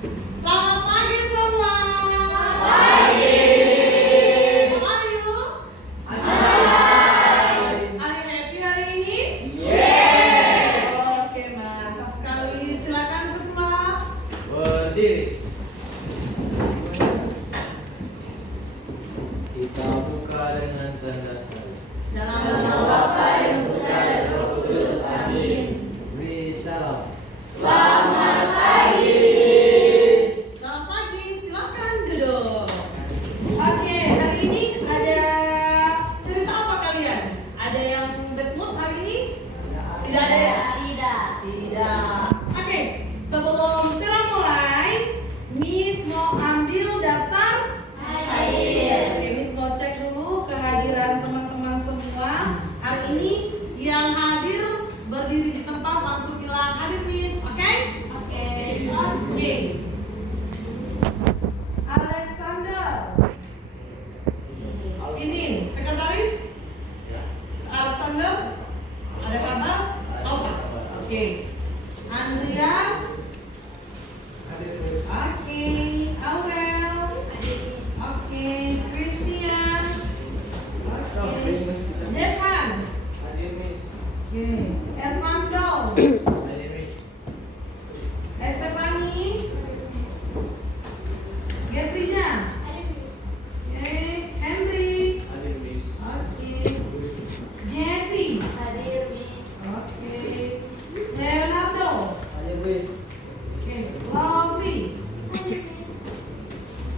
Selamat pagi semua. Pagi. How are you? Hai. Are you happy hari ini? Yes. Oke, mantap sekali. Silakan berdua. Berdiri. Kita buka dengan tanda salib. Dalam Nama Bapa yang Putra dan Roh Kudus. Amin. Beri salam. Selamat pagi. Selamat pagi, silakan duduk. Oke, hari ini ada cerita apa kalian? Ada yang bad mood hari ini? Tidak ada ya? Tidak. Oke, sebelum kita mulai, Miss mau ambil daftar hadir. Oke, Miss mau cek dulu kehadiran teman-teman semua. Hari ini yang hadir berdiri di tempat langsung bilang hadir Miss, oke? Oke. Alexander, izin, sekretaris Ya. Alexander, ada kabar? Oh, oke. Andreas, oke. Aurel, oke. Christian, oke. Devan, Hadir Miss. oke. Ervando, Hadir Miss. Estefani, Getrida, oke. Henry, Hadir Miss. oke. Jesse, oke. Leonardo, Hadir Miss. oke. Lovely,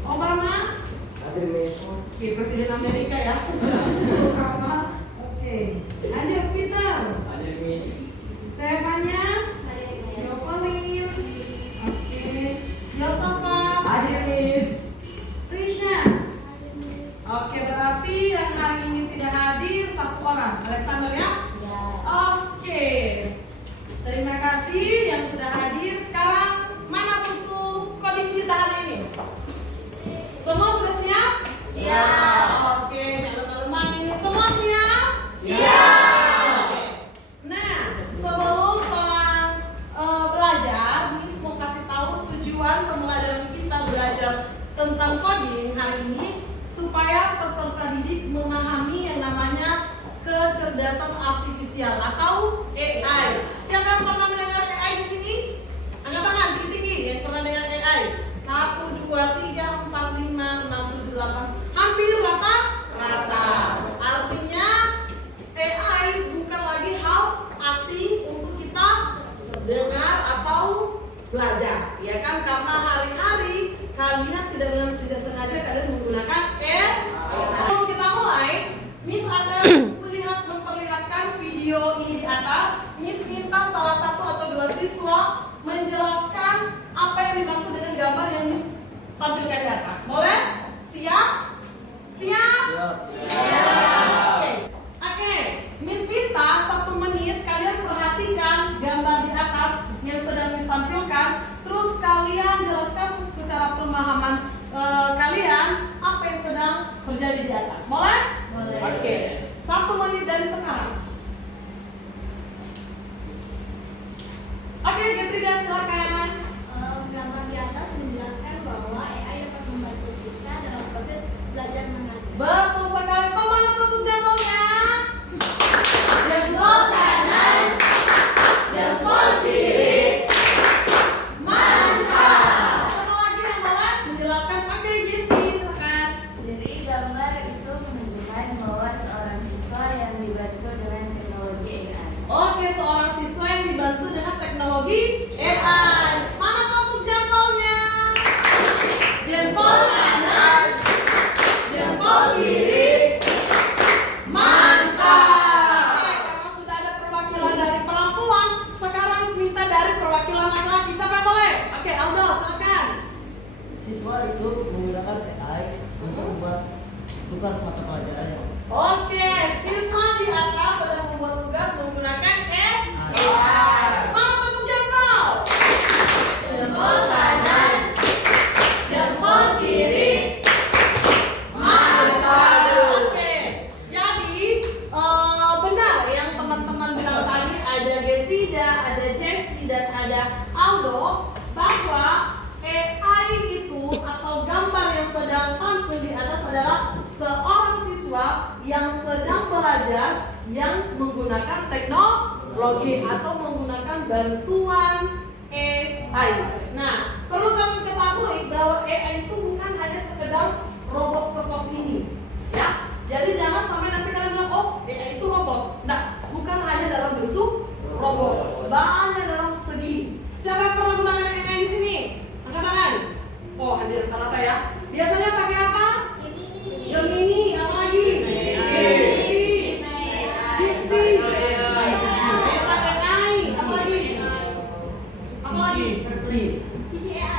Obama, Hadir Miss. oke. Presiden Amerika ya. Obama, oke. Lanjut Peter, Hadir Miss. Stefania, Yokolin, oke. Yosafat, Hadir Miss. Krisna. Oke, berarti yang hari ini tidak hadir satu orang, Alexander ya. Oke, terima kasih yang sudah hadir. Sekarang mana buku coding kita hari ini? Semua sudah siap? Siap. Oke, teman-teman ini semua siap? Siap. Oke. Nah, sebelum kalian belajar, Miss mau kasih tahu tujuan pembelajaran kita belajar tentang coding hari ini supaya peserta didik memahami yang namanya kecerdasan artifisial atau AI. Siapa yang pernah mendengar AI di sini? Angkat tangan tinggi-tinggi yang pernah dengar AI. 1, 2, 3, 4, 5, 6, 7, 8. Hampir rata. Artinya AI bukan lagi hal asing untuk kita dengar atau belajar, ya kan? Karena hari-hari kalian tidak sengaja kalian menggunakan AI. Sebelum kita mulai, Miss akan memperlihatkan video ini di atas. Miss minta salah satu atau dua siswa menjelaskan apa yang dimaksud dengan gambar yang Miss tampilkan di atas. Boleh? Siap? Siap? Oke. Miss minta 1 menit kalian perhatikan gambar di atas yang sedang Miss tampilkan. Terus kalian jelaskan secara pemahaman kalian apa yang sedang terjadi di atas. Boleh? Oke. 1 menit dari sekarang. Oke, Getrida silakan. Gambar di atas menjelaskan bahwa AI dapat membantu kita dalam proses belajar mengajar. Betul sekali. Mana tepuk jempolnya? Jempol kanan, jempol kiri. Mantap. Satu lagi yang boleh menjelaskan. Oke, Jessie silakan. Jadi gambar itu menunjukkan bahwa seorang siswa yang dibantu dengan teknologi AI. Oke, seorang siswa yang dibantu dengan teknologi AI. Mana tepuk jempolnya? Jempol kanan, jempol kiri. Mantap. Oke, karena sudah ada perwakilan dari perempuan, sekarang minta dari perwakilan laki-laki. Siapa yang boleh? Oke, Aldo, silakan. Siswa itu menggunakan AI untuk membuat tugas mata pelajaran. Oke, siswa di atas sedang membuat tugas menggunakan AI. Mana tepuk jempol? Jempol kanan, Jempol kiri. Mantap. Oke. Jadi benar yang teman-teman bilang tadi, ada Getrida, ada Jessie dan ada Aldo, bahwa belajar yang menggunakan teknologi atau menggunakan bantuan AI. Nah, perlu kami ketahui bahwa AI itu bukan hanya sekedar robot seperti ini, ya. Jadi jangan sampai nanti kalian bilang, oh AI itu robot. Nah, bukan hanya dalam bentuk robot, banyak dalam segi. Siapa yang pernah gunakan AI di sini? Angkat tangan. Oh, hadir rata-rata ya. Biasanya pakai apa? Yang ini, apa lagi? Jitsi, Meta AI, apa lagi? Apa lagi?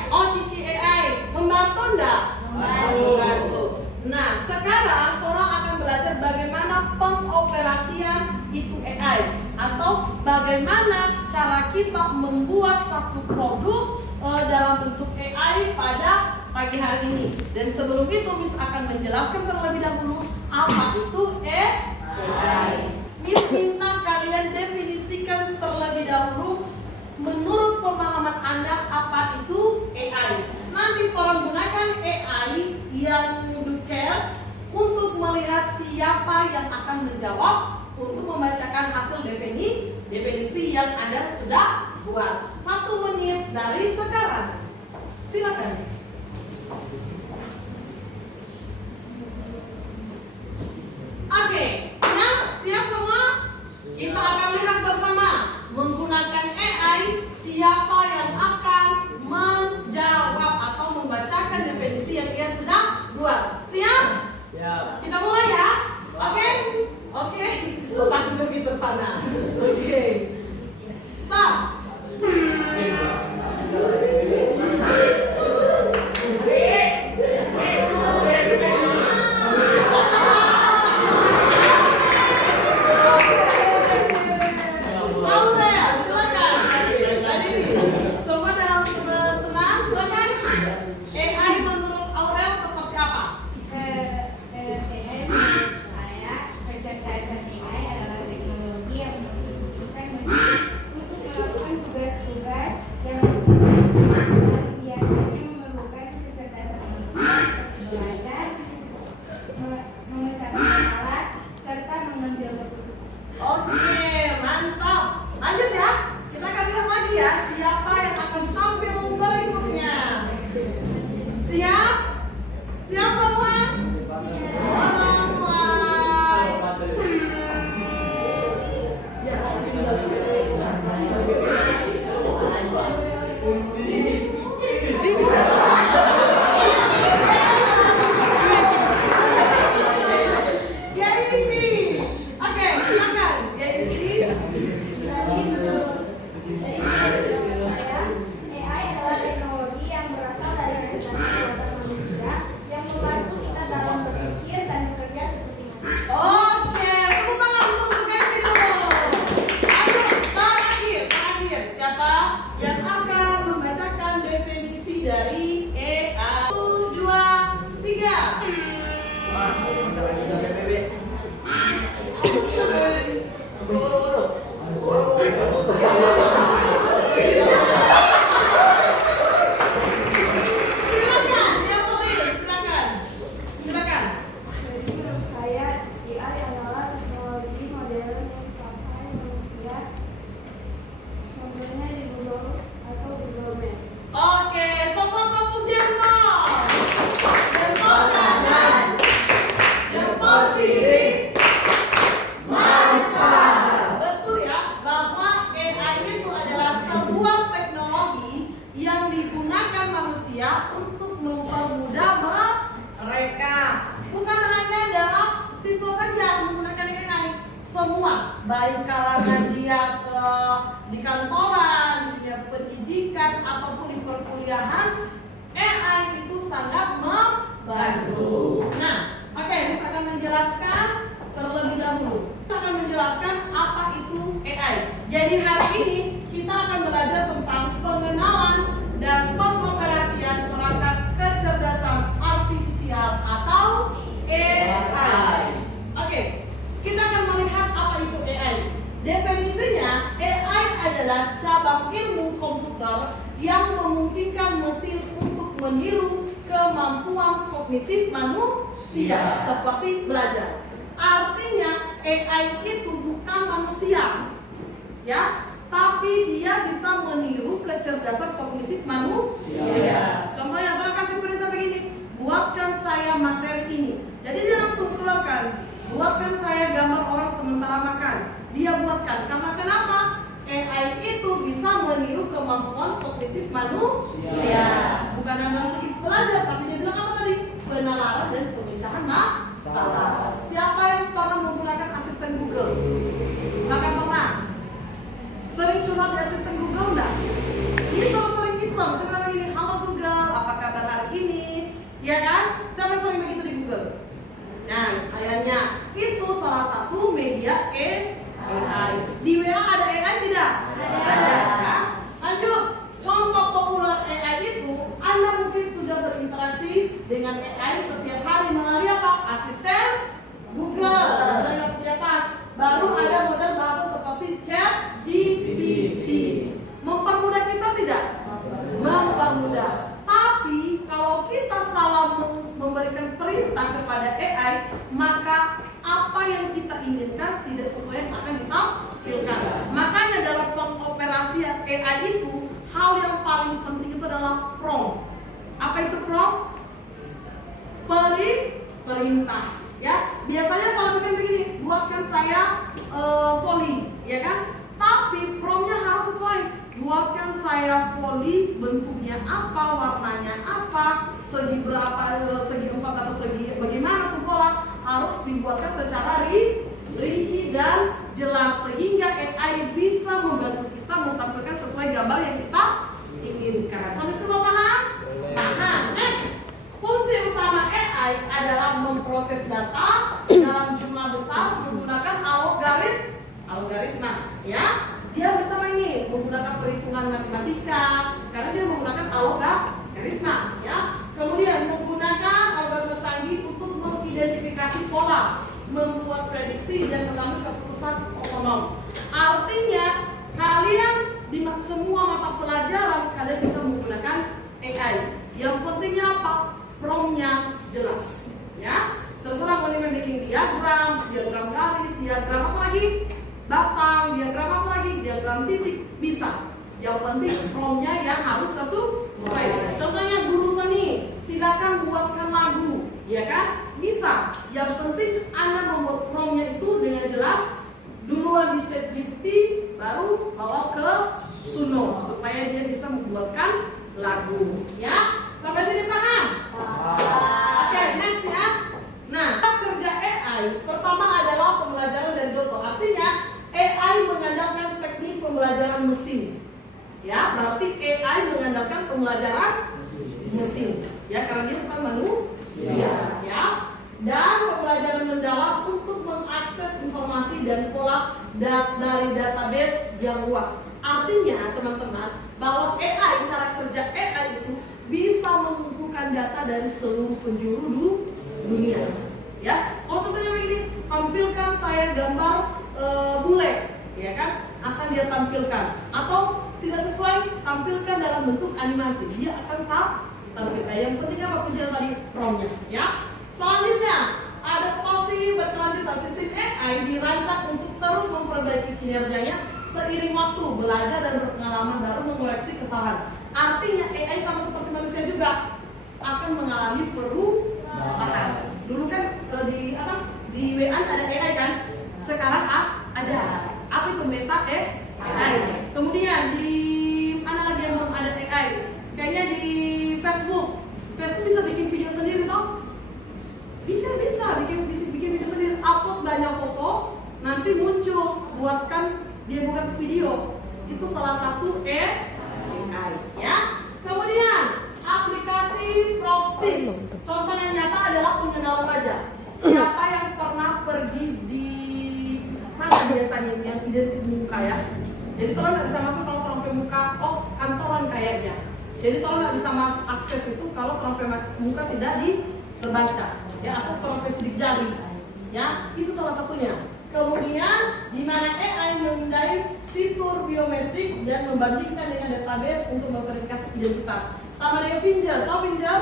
Oh, Cici AI. Membantu enggak? Membantu. Nah, sekarang orang akan belajar bagaimana pengoperasian itu AI atau bagaimana cara kita membuat satu produk dalam bentuk AI pada pagi hari ini. Dan sebelum itu Miss akan menjelaskan terlebih dahulu apa itu AI. Miss minta kalian definisikan terlebih dahulu menurut pemahaman Anda apa itu AI. Nanti tolong gunakan AI yang care untuk melihat siapa yang akan menjawab untuk membacakan hasil definisi yang Anda sudah buat. 1 menit dari sekarang. Silakan. Oke, siap semua? Kita akan lihat bersama menggunakan AI siapa yang akan menjawab atau membacakan definisi yang dia sudah buat. Siap? Siap. Kita mulai ya? Oke? Oke. Setelah dulu kita sana. Oke. Stop. Aurel, silakan. Jadi semua dalam tenang, silakan. AI menurut Aurel seperti apa? Kecerdasan AI adalah teknologi yang memungkinkan mesin untuk melakukan tugas-tugas yang biasanya memerlukan kecerdasan manusia seperti belajar, memecahkan masalah, serta mengambil keputusan. Oke, mantap. Lanjut ya. Kita akan lihat lagi ya siapa yang akan tampil berikutnya. Siap? Siap semua? Orang mulai. Yaibi. Oke, silakan. Yaibi. Jadi menurut saya, AI adalah teknologi yang berasal dari kecerdasan buatan manusia yang membantu kita dalam berpikir dan bekerja seperti manusia. Oke, tepuk tangan untuk Yaibi dulu. Ayo, terakhir. Siapa yang akan membacakan definisi dari AI? 1, 2, 3. Silakan, yang lain, silakan. Jadi menurut saya, AI adalah teknologi modern yang dipakai manusia, contohnya di Google atau Google Maps. Oke, semua tepuk jempol. Jempol kanan, jempol kiri. Mantap. Betul ya, bahwa AI itu adalah sebuah teknologi yang digunakan manusia untuk mempermudah mereka. Bukan hanya dalam siswa saja menggunakan AI, semua, baik kalangan dia di kantoran, dia pendidikan ataupun di perkuliahan, AI itu sangat membantu. Nah, oke, Miss akan menjelaskan terlebih dahulu. Kita akan menjelaskan apa itu AI. Jadi hari ini kita akan belajar tentang pengenalan dan pengoperasian perangkat kecerdasan artifisial atau AI. Oke, kita akan melihat apa itu AI. Definisinya, AI adalah cabang ilmu komputer yang memungkinkan mesin untuk meniru kemampuan kognitif manusia seperti belajar. Artinya AI itu bukan manusia, ya, tapi dia bisa meniru kecerdasan kognitif manusia. Contohnya, orang kasih perintah begini, buatkan saya materi ini. Jadi dia langsung keluarkan, buatkan saya gambar orang sementara makan. Dia buatkan. Karena kenapa? AI itu bisa meniru kemampuan kognitif manusia. Bukan dalam segi belajar, tapi dia bilang apa tadi? Penalaran dan pemecahan masalah. Siapa yang pernah menggunakan asisten Google? Silakan pernah. Sering curhat di asisten Google enggak? Dia sering iseng, sering begini, halo Google, apa kabar hari ini? Ya kan? Siapa yang sering begitu di Google? Nah, kayaknya itu salah satu media AI. Di WA ada AI tidak? Ada. Ya? Lanjut, contoh populer AI itu, Anda mungkin sudah berinteraksi dengan AI setiap hari melalui apa? Asisten Google. Yang di atas. Baru ada model bahasa seperti ChatGPT. Mempermudah kita tidak? Mempermudah. Tapi kalau kita salah memberikan perintah kepada AI, maka apa yang kita inginkan tidak sesuai yang akan ditampilkan. Makanya dalam pengoperasian AI itu, hal yang paling penting itu adalah prompt. Apa itu prompt? Perintah. Ya, biasanya kalau bikin begini, buatkan saya voli, ya kan? Tapi promptnya harus sesuai. Buatkan saya voli, bentuknya apa, warnanya apa, segi berapa, segi 4 atau segi bagaimana tuh bola, harus dibuatkan secara rinci dan jelas sehingga AI bisa membantu kita menampilkan sesuai gambar yang kita inginkan. Sampai semua paham? Paham. Next. Fungsi utama AI adalah memproses data dalam jumlah besar menggunakan algoritma, ya. Dia bisa menggunakan perhitungan matematika karena dia menggunakan algoritma, ya. Kemudian menggunakan algoritma canggih untuk mengidentifikasi pola, membuat prediksi dan mengambil keputusan otonom. Artinya kalian di semua mata pelajaran kalian bisa menggunakan AI. Yang pentingnya apa? Promptnya jelas, ya. Terserah mau bikin diagram garis, diagram apa lagi, batang, diagram apa lagi, diagram titik, bisa. Yang penting promptnya yang harus sesuai. Contohnya guru seni, silakan buatkan lagu, ya kan? Bisa. Yang penting Anda membuat promptnya itu dengan jelas. Duluan di ChatGPT, baru bawa ke Suno supaya dia bisa membuatkan lagu, ya. Sampai sini paham? Oke, next ya. Nah, kerja AI pertama adalah pembelajaran dari Doto. Artinya AI mengandalkan teknik pembelajaran mesin. Ya, berarti AI mengandalkan pembelajaran mesin. Ya, karena dia bukan manusia. Ya. Dan pembelajaran mendalam untuk mengakses informasi dan pola dari database yang luas. Artinya, teman-teman, bahwa AI, cara kerja AI itu bisa mengumpulkan data dari seluruh penjuru dunia. Ya, kalau contohnya begini, tampilkan saya gambar bule, ya kan? Akan dia tampilkan. Atau tidak sesuai, tampilkan dalam bentuk animasi. Dia akan tampilkan. Yang penting apa kunci tadi? Promptnya, ya. Selanjutnya, adaptasi berkelanjutan. Sistem AI dirancang untuk terus memperbaiki kinerjanya seiring waktu, belajar dan berpengalaman baru mengoreksi kesalahan. Artinya AI sama seperti manusia juga akan mengalami perubahan. Dulu kan di WA ada AI kan, sekarang ada. Apa itu meta AI? Kemudian di mana lagi yang belum ada AI? Kayaknya di Facebook. Facebook bisa bikin video sendiri toh? Bisa bikin video sendiri, upload banyak foto, nanti muncul, buatkan dia buat video. Itu salah satu AI, ya. Kemudian aplikasi praktis. Contoh yang nyata adalah pengenalan wajah. Siapa yang pernah pergi di mana biasanya yang identik muka ya? Jadi tolong nggak bisa masuk kalau trompet muka. Oh, kantoran kayaknya. Jadi tolong nggak bisa masuk akses itu kalau trompet muka tidak terbaca. Ya, atau trompet sidik jari. Ya, itu salah satunya. Kemudian di mana AI memindai fitur biometrik dan membandingkan dengan database untuk memverifikasi identitas. Sama dengan Finger, tahu Finger?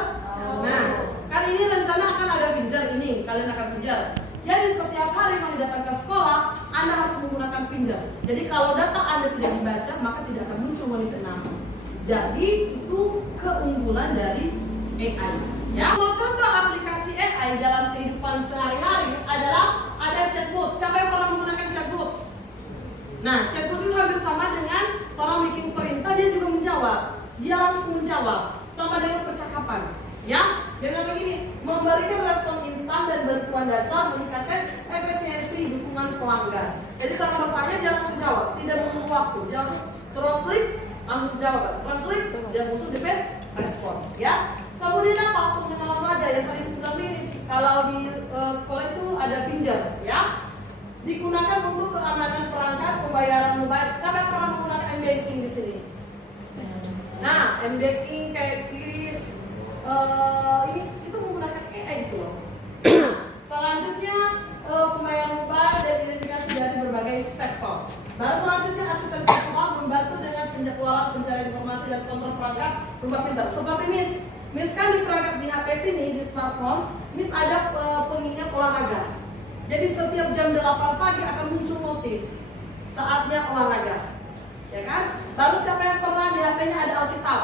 Nah, kan ini rencana akan ada Finger ini, kalian akan Finger. Jadi setiap hari kami datang ke sekolah, Anda harus menggunakan finger. Jadi kalau data Anda tidak dibaca, maka tidak akan muncul monitor nama. Jadi itu keunggulan dari AI. Ya, contoh aplikasi AI dalam kehidupan sehari-hari adalah ada chatbot. Siapa yang pernah menggunakan chatbot? Nah, chatbot itu hampir sama dengan orang bikin perintah, dia juga menjawab. Dia langsung menjawab sama dengan percakapan. Ya, dengan begini, memberikan respon instan dan bantuan dasar meningkatkan efisiensi dukungan pelanggan. Jadi kalau bertanya dia langsung jawab, tidak menunggu waktu. Dia langsung klik, langsung jawab. Klik, dia musuh di respon. Ya. Kemudian apa? Pengenalan wajah yang tadi sudah ini. Kalau di sekolah itu ada finger, ya. Digunakan untuk keamanan perangkat, pembayaran mobile. Siapa yang pernah menggunakan m-banking di sini? Nah, m-banking kayak kris, itu menggunakan AI itu loh. Selanjutnya pembayaran mobile dan identifikasi dari berbagai sektor. Lalu selanjutnya asisten virtual membantu dengan penjadwalan, pencarian informasi dan kontrol perangkat rumah pintar. Seperti Miss kan di perangkat di HP sini, di smartphone, Miss ada pengingat olahraga. Jadi setiap jam 8 pagi akan muncul notif saatnya olahraga, ya kan? Lalu siapa yang pernah di HP-nya ada Alkitab?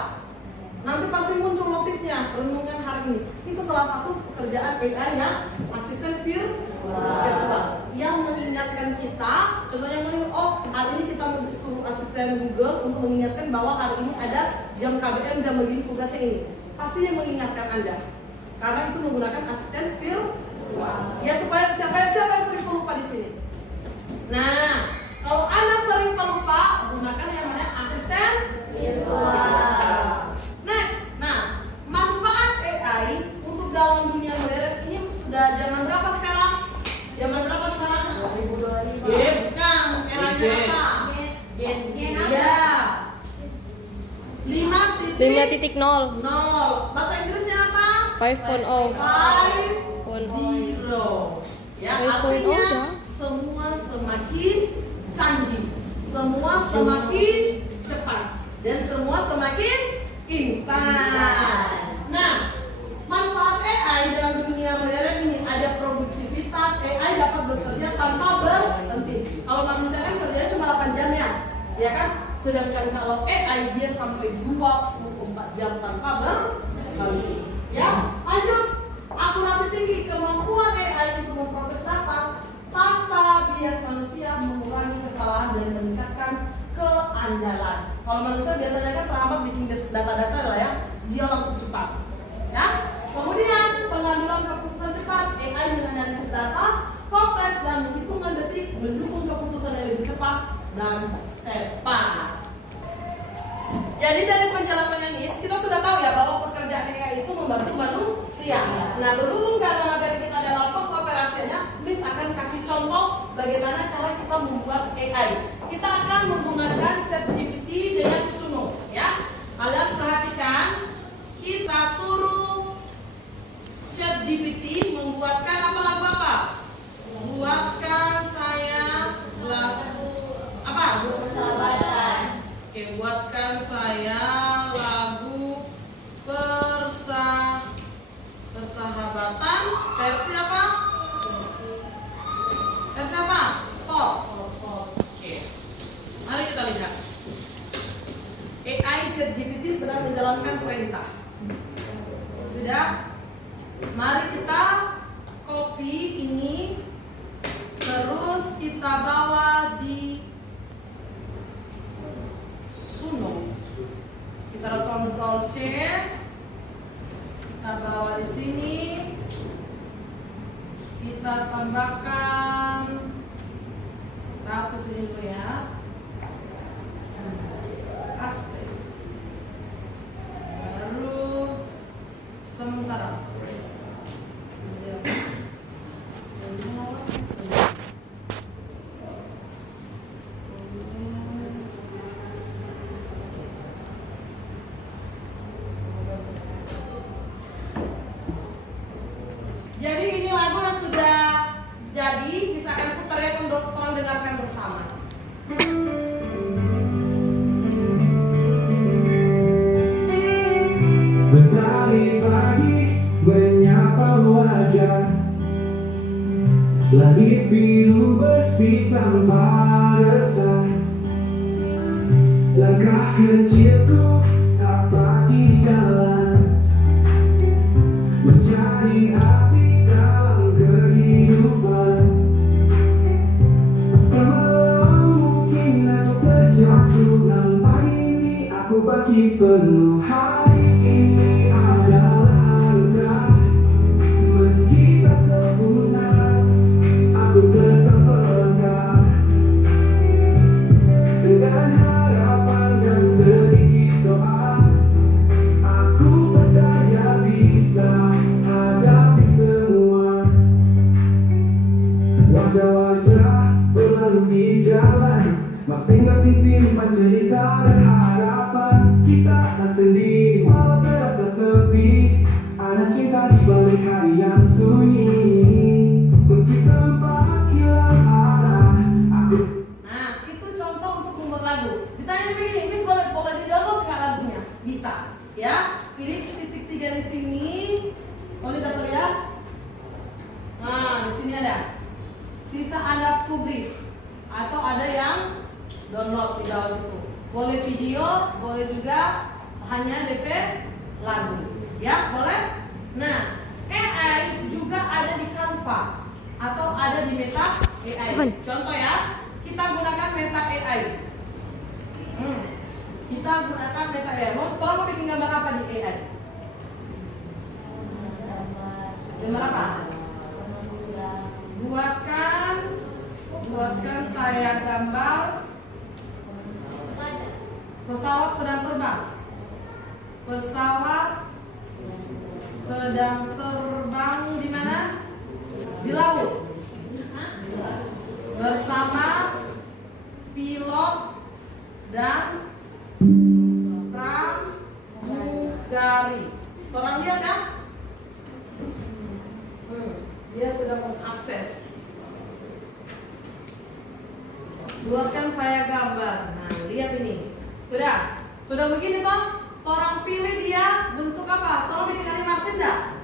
Nanti pasti muncul notifnya renungan hari ini. Itu salah satu pekerjaan AI ya, asisten virtual yang mengingatkan kita. Contohnya hari ini kita suruh asisten Google untuk mengingatkan bahwa hari ini ada jam KBM, jam begini tugasnya ini. Pasti yang mengingatkan Anda, karena itu menggunakan asisten virtual. Ya supaya siapa yang sering pelupa di sini. Nah, kalau Anda sering pelupa, gunakan yang namanya asisten virtual. Next, nah manfaat AI untuk dalam dunia modern ini sudah zaman berapa sekarang? Zaman berapa sekarang? 2025. Bukan, eranya apa? Gen Z. Ya. 5.0. Bahasa Inggrisnya apa? 5.0. 5.0. Ya, artinya semua semakin canggih, semua semakin cepat, dan semua semakin instan. Nah, manfaat AI dalam dunia modern ini ada produktivitas. AI dapat bekerja tanpa berhenti. Kalau manusia kan kerjanya cuma 8 jam ya kan? Sedangkan kalau AI dia sampai 24 jam tanpa berhenti. Ya, lanjut. Akurasi tinggi, kemampuan AI untuk memproses data tanpa bias manusia, mengurangi kesalahan dan meningkatkan keandalan. Kalau manusia biasanya kan terhambat bikin data-data lah ya, dia langsung cepat. Ya. Kemudian pengambilan keputusan cepat, AI menganalisis data kompleks dan menghitungan detik, mendukung keputusan yang lebih cepat dan tepat. Jadi dari penjelasan ini kita sudah tahu ya bahwa pekerjaan AI itu membantu manusia. Nah, berhubung karena materi kita adalah pengoperasiannya, Miss akan kasih contoh bagaimana cara kita membuat AI. Kita akan menggunakan ChatGPT dengan Suno, ya. Kalian perhatikan, kita suruh ChatGPT membuatkan lagu apa? Buatkan saya lagu apa? Persahabatan. Oke, buatkan saya lagu persahabatan versi apa? Versi apa? Pop. Oke. Mari kita lihat. AI ChatGPT sedang menjalankan perintah. Sudah? Mari kita copy ini, terus kita bawa di Suno. Kita Ctrl C, kita bawa di sini, kita tambahkan, kita hapus ini dulu ya. Paste. Baru sementara. Jadi ini lagu yang sudah jadi, bisa akan putar ya, tolong dengarkan bersama. Berdali pagi menyapa wajah Langit biru bersih tanpa resah. Langkah kecilku tapak di jalan, mencari arti dalam kehidupan. Semalam mungkin aku terjatuh, nampaknya ini aku bagi penuh. Hari ini adalah anugerah, meski tak sempurna, aku tetap berangkat dengan harapan dan sedikit doa. Aku percaya bisa hadapi semua. Wajah-wajah berlalu di jalan, masing-masing simpan cerita dan harapan. Kita tak sendiri walau terasa sepi, ada cinta di balik hari yang sunyi. Meski sempat hilang arah, aku. Nah, itu contoh untuk membuat lagu. Ditanya begini, Miss boleh di-download nggak lagunya? Bisa, ya. Pilih titik 3 di sini. Boleh dapat lihat? Nah, di sini ada. Sisa Anda publish atau ada yang download di bawah situ. Boleh video, boleh juga hanya DP lagu. Ya, boleh? Nah, AI juga ada di Canva atau ada di Meta AI. Contoh ya, kita gunakan Meta AI. Kita gunakan Meta AI. Mau bikin gambar apa di AI? Gambar apa? Buatkan saya gambar pesawat sedang terbang. Pesawat sedang terbang di mana? Di laut. Bersama pilot dan pramugari. Orang lihat kan? Dia sedang mengakses. Buatkan saya gambar. Nah, lihat ini. Sudah begini toh? Orang pilih dia bentuk apa? Tolong bikin animasi enggak?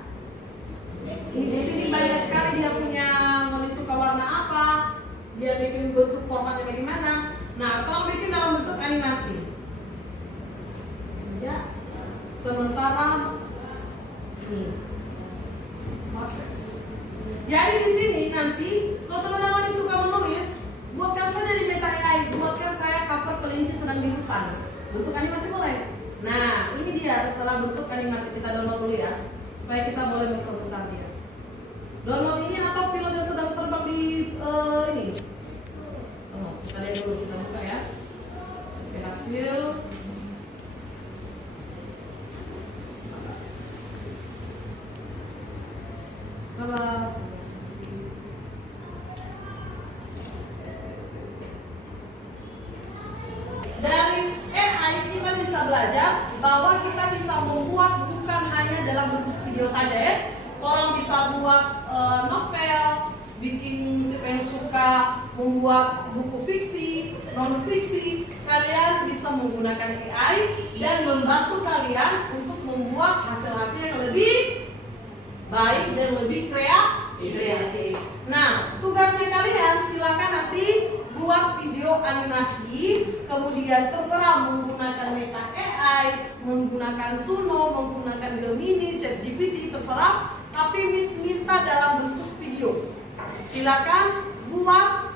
Di sini banyak sekali dia punya mau suka warna apa, dia bikin bentuk formatnya bagaimana. Nah, tolong bikin dalam bentuk animasi. Ya. Sementara ini proses. Jadi di sini nanti kalau teman-teman yang suka menulis, buatkan saja di Meta AI, buatkan saya cover kelinci sedang di hutan. Bentuk animasi boleh. Nah, ini dia setelah bentuk animasi, kita download dulu ya, supaya kita boleh memperbesar dia. Download ini atau pilot yang sedang terbang di ini. Kita lihat dulu, kita buka ya. Oke, hasil. Sabar. Dari AI kita bisa belajar bahwa kita bisa membuat bukan hanya dalam bentuk video saja ya. Orang bisa buat novel, bikin siapa yang suka membuat buku fiksi, non fiksi. Kalian bisa menggunakan AI dan membantu kalian untuk membuat hasil-hasil yang lebih baik dan lebih kreatif. Nah, tugasnya kalian silakan nanti buat video animasi, kemudian terserah menggunakan Meta AI, menggunakan Suno, menggunakan Gemini, ChatGPT, terserah. Tapi Miss minta dalam bentuk video. Silakan buat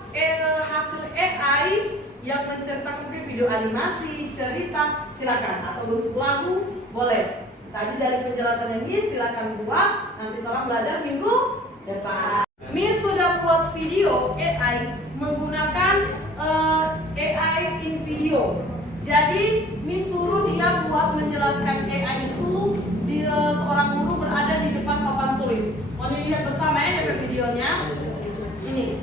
hasil AI yang menceritakan video animasi, cerita, silakan. Atau bentuk lagu, boleh. Tadi dari penjelasan Miss silakan buat. Nanti orang belajar minggu depan. Miss sudah buat video AI menggunakan AI in video. Jadi Miss suruh dia buat menjelaskan AI itu di seorang guru berada di depan papan tulis. Mau dilihat bersama ya dari videonya. Ini.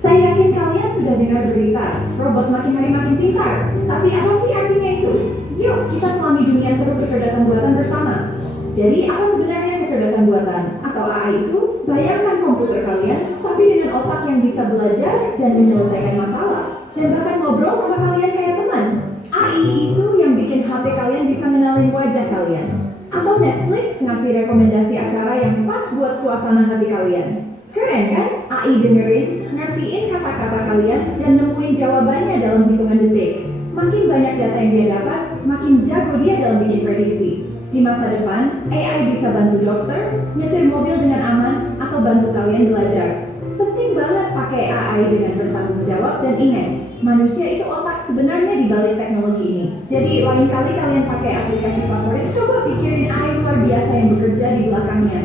Saya yakin kalian sudah dengar berita robot makin hari makin pintar. Tapi apa sih artinya itu? Yuk kita selami dunia seru kecerdasan buatan bersama. Jadi apa sebenarnya kecerdasan buatan atau AI itu? Bayangkan komputer kalian, tapi dengan otak yang bisa belajar dan menyelesaikan masalah, dan bahkan ngobrol sama kalian kayak teman. AI itu yang bikin HP kalian bisa mengenalin wajah kalian. Atau Netflix ngasih rekomendasi acara yang pas buat suasana hati kalian. Keren kan? AI dengerin, ngertiin kata-kata kalian, dan nemuin jawabannya dalam hitungan detik. Makin banyak data yang dia dapat, makin jago dia dalam bikin prediksi. Di masa depan, AI bisa bantu dokter, nyetir mobil dengan aman, atau bantu kalian belajar. Penting banget pakai AI dengan bertanggung jawab dan ingat, manusia itu otak sebenarnya di balik teknologi ini. Jadi lain kali kalian pakai aplikasi favorit, coba pikirin AI luar biasa yang bekerja di belakangnya.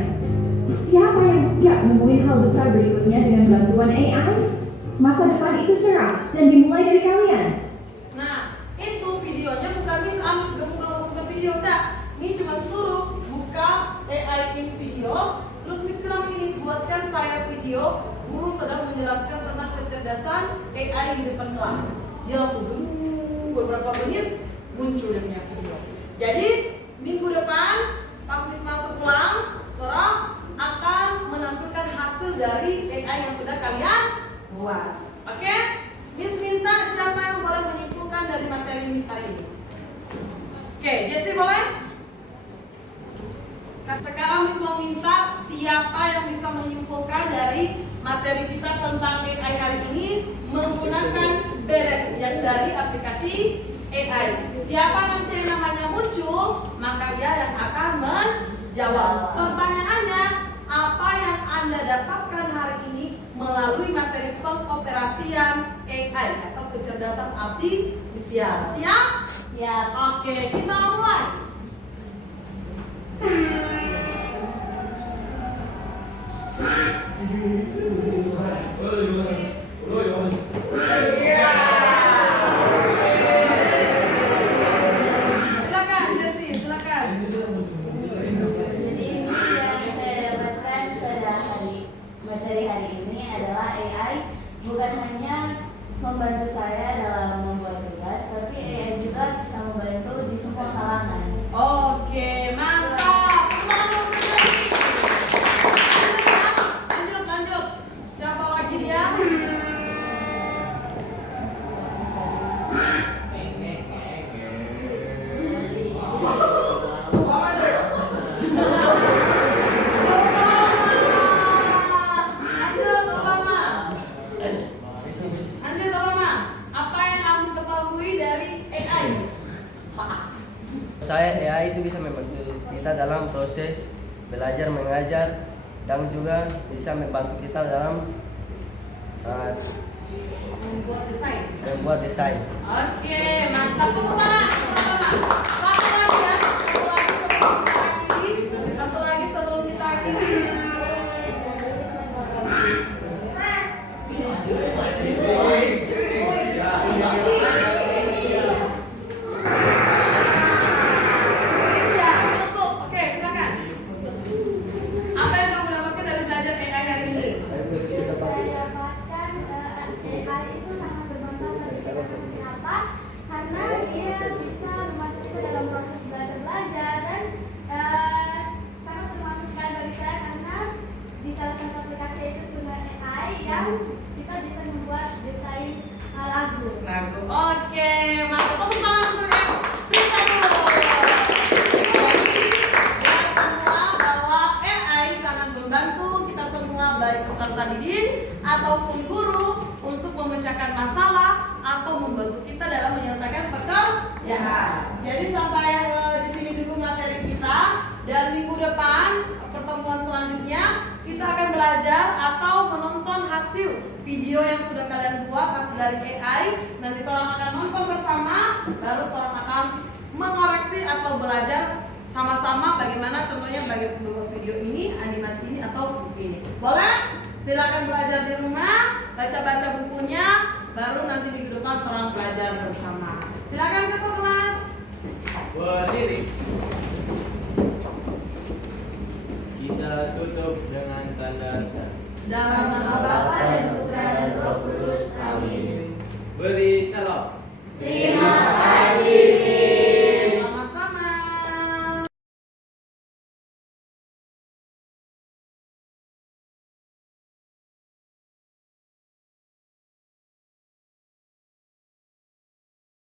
Siapa yang siap nemuin hal besar berikutnya dengan bantuan AI? Masa depan itu cerah dan dimulai dari kalian. Nah, itu videonya bukan Miss buka video dah. Ini cuma suruh buka AI in video. Terus Miss bilang ini buatkan saya video. Guru sedang menjelaskan tentang kecerdasan AI di depan kelas. Dia langsung beberapa menit muncul dia punya video. Jadi minggu depan pas Miss masuk pulang, orang akan menampilkan hasil dari AI yang sudah kalian buat. Oke? Miss minta siapa yang boleh menyimpulkan dari materi Miss hari ini? Oke, Jessie boleh? Sekarang Miss mau minta siapa yang bisa menyimpulkan dari materi kita tentang AI hari ini menggunakan Beret yang dari aplikasi AI. Siapa nanti yang namanya muncul, maka dia yang akan menjawab. Pertanyaannya, apa yang Anda dapatkan hari ini melalui materi pengoperasian AI atau kecerdasan artifisial? Siap? Siap. Oke, kita mulai. Silakan Jessie, silakan. Jadi misi yang saya dapatkan pada materi hari ini adalah AI bukan hanya membantu saya dalam membuat tugas, tapi AI juga bisa membantu di semua kalangan. Oke, mantap. Lanjut. Siapa lagi dia? Lanjut, Obama. Apa yang kamu ketahui dari AI? Saya AI itu bisa membantu kita dalam proses belajar mengajar dan juga bisa membantu kita dalam Membuat desain. membuat desain. Oke, mantap. Tepuk tangan. Satu lagi ya. Satu lagi sebelum kita akhiri. Indonesia, tutup. Oke, silakan. Apa yang kamu dapatkan dari belajar AI hari ini? Saya dapatkan AI itu sangat bermanfaat bagi kita. Kenapa? Karena dia bisa membantu kita dalam proses belajar dan sangat bermanfaat sekali bagi saya karena di salah satu aplikasi itu sumber AI yang kita bisa membuat desain lagu. Oke, mantap. Tepuk tangan untuk Prisa dulu. Jadi, kita semua bahwa AI sangat membantu kita semua baik peserta didik ataupun guru untuk memecahkan masalah atau membantu kita dalam menyelesaikan pekerjaan. Jadi sampai di sini dulu materi kita. Dan minggu depan pertemuan selanjutnya kita akan belajar atau menonton hasil video yang sudah kalian buat hasil dari AI. Nanti orang akan nonton bersama, baru orang akan mengoreksi atau belajar sama-sama bagaimana contohnya membuat video ini, animasi ini atau buku ini. Boleh? Silakan belajar di rumah, baca-baca bukunya, baru nanti minggu depan orang belajar bersama. Silakan ketua kelas. Berdiri. Kita tutup dengan tanda sah. Dalam nama Bapa Bapa dan Putra dan Roh Kudus. Amin. Beri salam. Terima